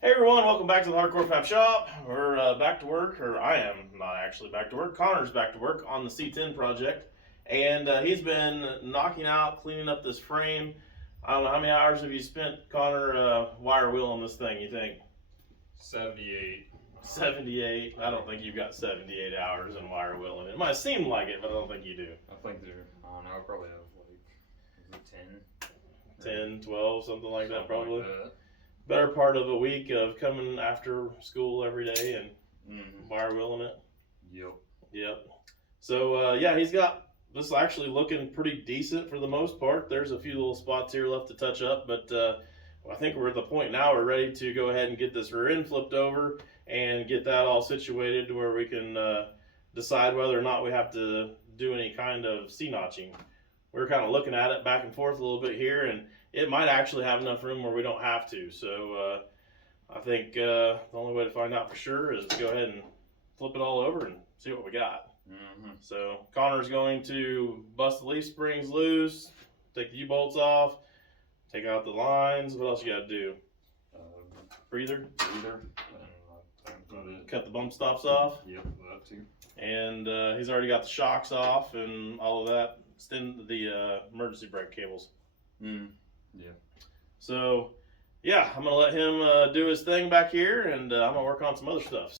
Hey everyone, welcome back to the Hardcore Fab Shop. We're back to work, or I am not actually back to work. Connor's back to work on the C10 project, and he's been knocking out, cleaning up this frame. I don't know, how many hours have you spent, Connor, wire wheeling this thing, you think? 78. 78? I don't think you've got 78 hours in wire wheeling. It might seem like it, but I don't think you do. I think I don't know, I probably have like, is it 10, 12, something like that, probably. Like that. Better part of a week of coming after school every day and wire wheeling it. Yep. So yeah, he's got this actually looking pretty decent for the most part. There's a few little spots here left to touch up, but I think we're at the point now we're ready to go ahead and get this rear end flipped over and get that all situated to where we can decide whether or not we have to do any kind of C-notching. We're kind of looking at it back and forth a little bit here, and it might actually have enough room where we don't have to. So I think the only way to find out for sure is go ahead and flip it all over and see what we got. So Connor's going to bust the leaf springs loose, take the U-bolts off, take out the lines. What else you got to do? Breather. Cut the bump stops off. Yep, that too. And he's already got the shocks off and all of that. Extend the emergency brake cables. Yeah. So, yeah, I'm going to let him do his thing back here, and I'm going to work on some other stuff.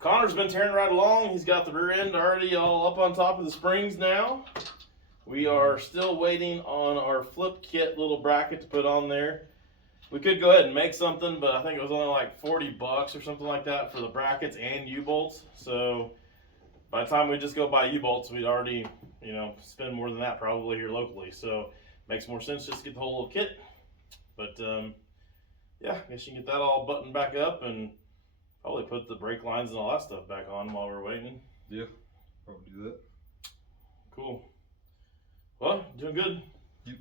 Connor's been tearing right along. He's got the rear end already all up on top of the springs now. We are still waiting on our flip kit little bracket to put on there. We could go ahead and make something, but I think it was only like 40 bucks or something like that for the brackets and U-bolts. So by the time we just go buy U-bolts, we'd already, spend more than that probably here locally. So it makes more sense just to get the whole little kit. But yeah, I guess you can get that all buttoned back up and probably put the brake lines and all that stuff back on while we're waiting. Yeah, probably do that. Cool. Well, doing good. Yep.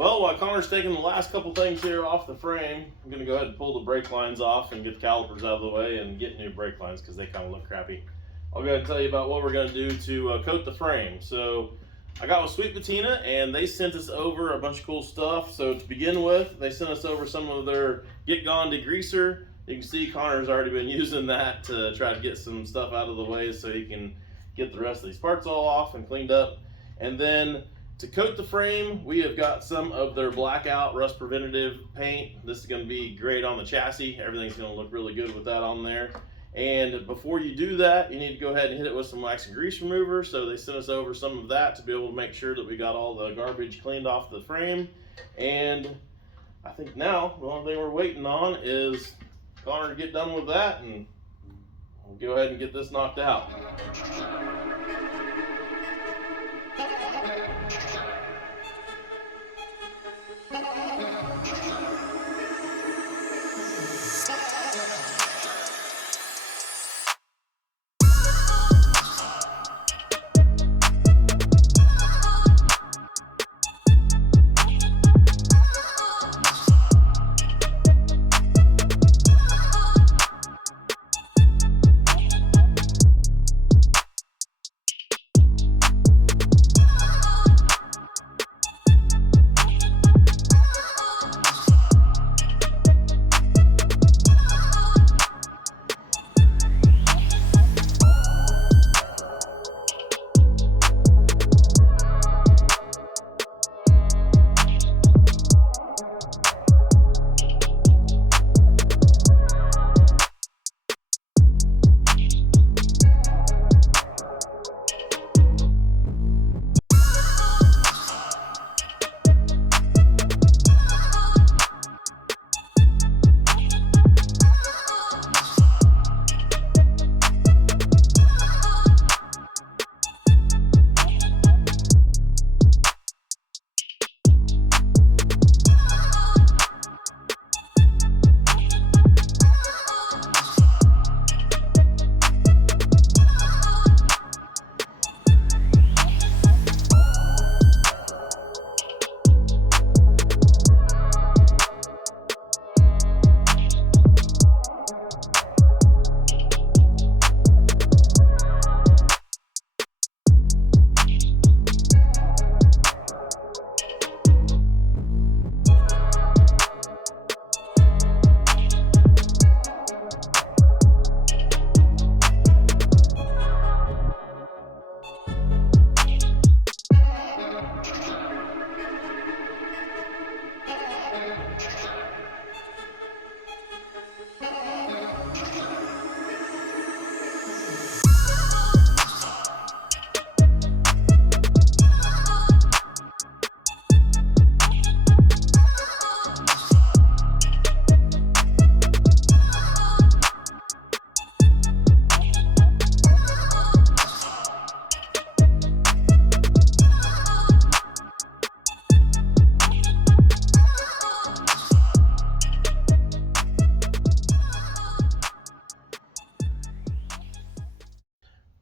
Well, while Connor's taking the last couple things here off the frame, I'm going to go ahead and pull the brake lines off and get the calipers out of the way and get new brake lines because they kind of look crappy. I'll go ahead and tell you about what we're going to do to coat the frame. So I got with Sweet Patina, and they sent us over a bunch of cool stuff. So to begin with, they sent us over some of their Get Gone degreaser. You can see Connor's already been using that to try to get some stuff out of the way so he can get the rest of these parts all off and cleaned up. And then to coat the frame, we have got some of their blackout rust preventative paint. This is going to be great on the chassis. Everything's going to look really good with that on there. And before you do that, you need to go ahead and hit it with some wax and grease remover. So they sent us over some of that to be able to make sure that we got all the garbage cleaned off the frame. And I think now the only thing we're waiting on is Connor to get done with that, and we'll go ahead and get this knocked out.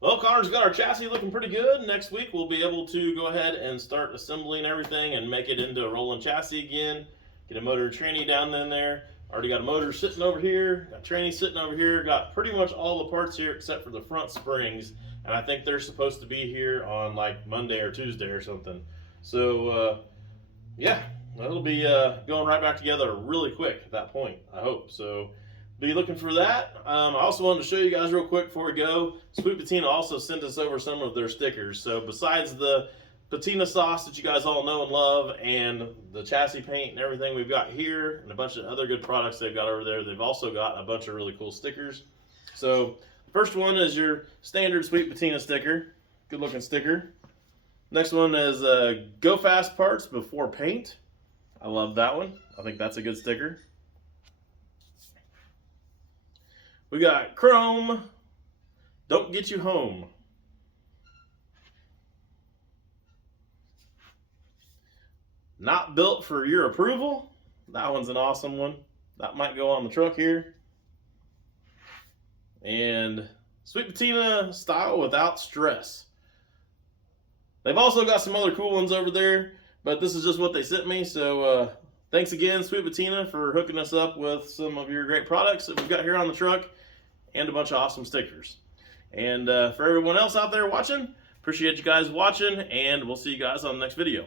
Well, Connor's got our chassis looking pretty good. Next week we'll be able to go ahead and start assembling everything and make it into a rolling chassis again. Get a motor and tranny down in there. Already got a motor sitting over here, got tranny sitting over here, got pretty much all the parts here except for the front springs. And I think they're supposed to be here on like Monday or Tuesday or something. So yeah, it'll be going right back together really quick at that point, I hope. So be looking for that. I also wanted to show you guys real quick before we go. Sweet Patina also sent us over some of their stickers. So besides the Patina sauce that you guys all know and love, and the chassis paint and everything we've got here, and a bunch of other good products they've got over there, they've also got a bunch of really cool stickers. So the first one is your standard Sweet Patina sticker. Good looking sticker. Next one is Go Fast Parts Before Paint. I love that one. I think that's a good sticker. We got Chrome, Don't Get You Home. Not Built for Your Approval. That one's an awesome one. That might go on the truck here. And Sweet Patina Style Without Stress. They've also got some other cool ones over there, but this is just what they sent me. So thanks again, Sweet Patina, for hooking us up with some of your great products that we've got here on the truck and a bunch of awesome stickers. And for everyone else out there watching, appreciate you guys watching, and we'll see you guys on the next video.